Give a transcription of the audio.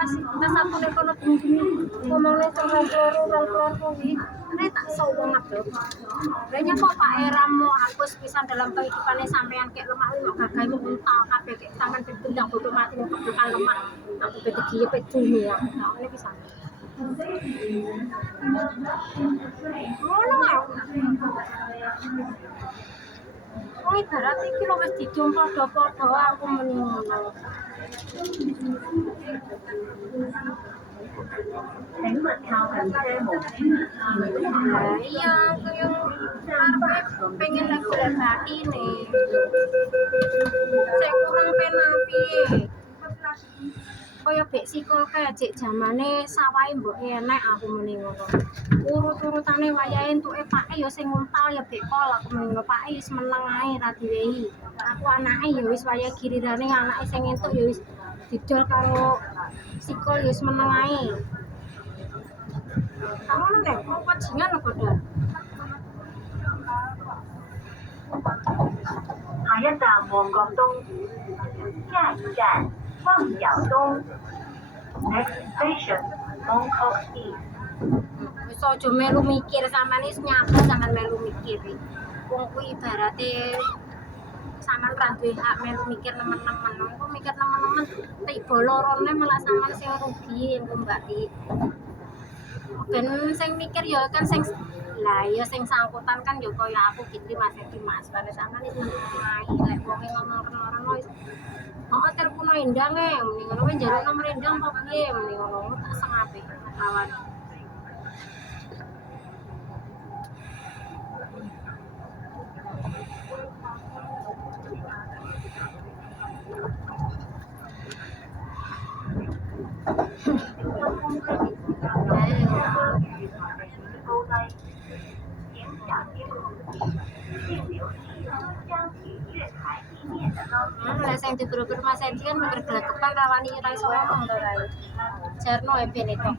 pas aku nek kono bengi ngomongnya tentang keluar kuwi nek tak sowong abot. Kayaknya kok Pak Eram mau hapus pisan dalam kehidupannya sampean kayak lemah lu gagal mu ental kabeh kayak tangan bendang bodoh mati mu kebukan lemah. Aku bete giye pe dunia. Nah, ini pisan. Ngono aku. Oh, ibarat iki lho wis didum padha-padha aku muni ngono. Iya, aku yang karpe pengen regular hati nih. Saya kurang penapi. Kaya bek sikol kayak cek zamane sawahe mbok enek aku muni ngono. Urut-urutane wayahe entuke pake ya sing nguntal ya bek kol aku muni ngono. Pake wis meneng ae ra diwehi. Aku anake ya wis wayahe girirane anake sing entuk ya wis didol karo sikol ya wis meneng ae. Kamu nek mau bajingan apa dah? 下一站旺角東，下一站旺角東。Next station Mongkok East. Wis aja melu mikir sampean wis nyapu sampean melu mikir. Wong kuwi ibarate sampean ra duwe hak melu mikir nemen-nemen. Engko mikir nemen-nemen tiba lorone malah sampean sing rugi engko Mbak Ki. Ben sing mikir ya kan sing lah ya sing sangkutan kan ya kaya aku gitu Mas bare sampean wis mulai lek wong ngomong reno-reno wis heeh telepon Endang mending ngono kuwi njaluk nomor Endang apa piye mending ngono tak seng apik lawan. Sing diberu-beru Mas Edi kan mikir gelagapan rawani ra iso ngomong to kae. Jarno e benetok.